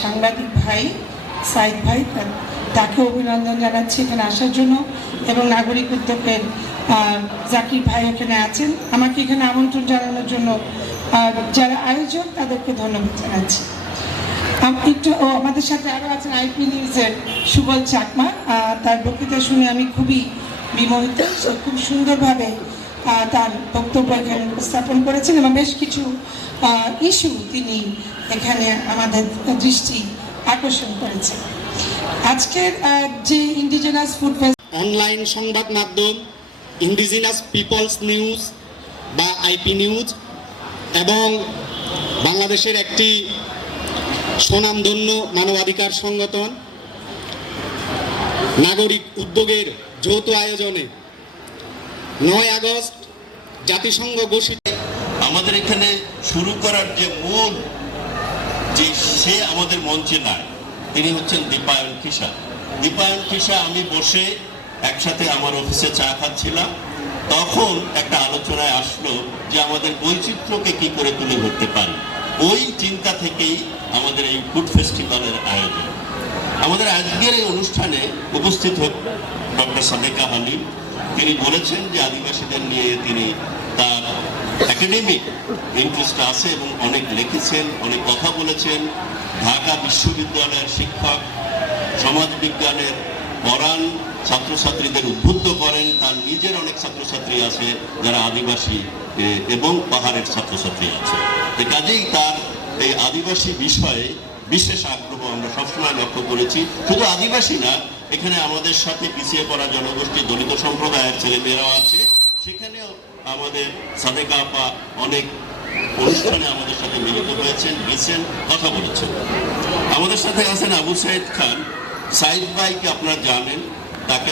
সাংবাদিক ভাই সাইদ ভাই, তাকে অভিনন্দন জানাচ্ছি এখানে আসার জন্য, এবং নাগরিক উদ্যোগের জাকির ভাই এখানে আছেন, আমাকে এখানে আমন্ত্রণ জানানোর জন্য। যারা আয়োজক তাদেরকে ধন্যবাদ জানাচ্ছি। একটু আমাদের সাথে আরও আছেন আইপি নিউজের সুবল চাকমা। তার বক্তৃতা শুনে আমি খুবই বিমোহিত। খুব সুন্দরভাবে তার বক্তব্য এখানে উপস্থাপন করেছেন এবং বেশ কিছু ইস্যু তিনি এখানে আমাদের দৃষ্টি আকর্ষণ করেছেন। আজকের যে ইন্ডিজিনাস ফুড অনলাইন সংবাদ মাধ্যম ইন্ডিজিনাস পিপলস নিউজ বা আইপি নিউজ এবং বাংলাদেশের একটি স্বনামধন্য মানবাধিকার সংগঠন নাগরিক উদ্যোগের যৌথ আয়োজনে 9 আগস্ট জাতিসংঘ ঘোষিত আমাদের এখানে শুরু করার যে মূল যে সে আমাদের মঞ্চে নাই, তিনি হচ্ছেন দীপায়ন কিসা। দীপায়ন কিসা আমি বসে একসাথে আমার অফিসে চা খাচ্ছিলাম, তখন একটা আলোচনায় আসলো যে আমাদের বৈচিত্র্যকে কি করে তুলে ধরতে পারি। ওই চিন্তা থেকেই আমাদের এই ফুড ফেস্টিভ্যালের আয়োজন। আমাদের আজকের এই অনুষ্ঠানে উপস্থিত ডক্টর সাদেকা হালিম, তিনি বলেছেন যে আদিবাসীদের নিয়ে তিনি তার একাডেমিক ইন্টারেস্ট আছে এবং অনেক লিখেছেন, অনেক কথা বলেছেন। ঢাকা বিশ্ববিদ্যালয়ের শিক্ষক, সমাজবিজ্ঞানের পড়ান, ছাত্রছাত্রীদের উদ্বুদ্ধ করেন। তার নিজের অনেক ছাত্রছাত্রী আছে যারা আদিবাসী এবং পাহাড়ের ছাত্রছাত্রী আছে। কাজেই তার এই আদিবাসী বিষয়ে বিশেষ আগ্রহ আমরা সবসময় লক্ষ্য করেছি। শুধু আদিবাসী না, এখানে আমাদের সাথে পিছিয়ে পড়া জনগোষ্ঠী, দলিত সম্প্রদায়ের ছেলেমেয়েরাও আছে। সেখানেও আমাদের সাদেকা আপা অনেক অনুষ্ঠানে আমাদের সাথে মিলিত হয়েছেন, গেছেন, কথা বলেছেন। আমাদের সাথে আছেন আবু সাইদ খান। সাইদ ভাইকে আপনারা জানেন, তাকে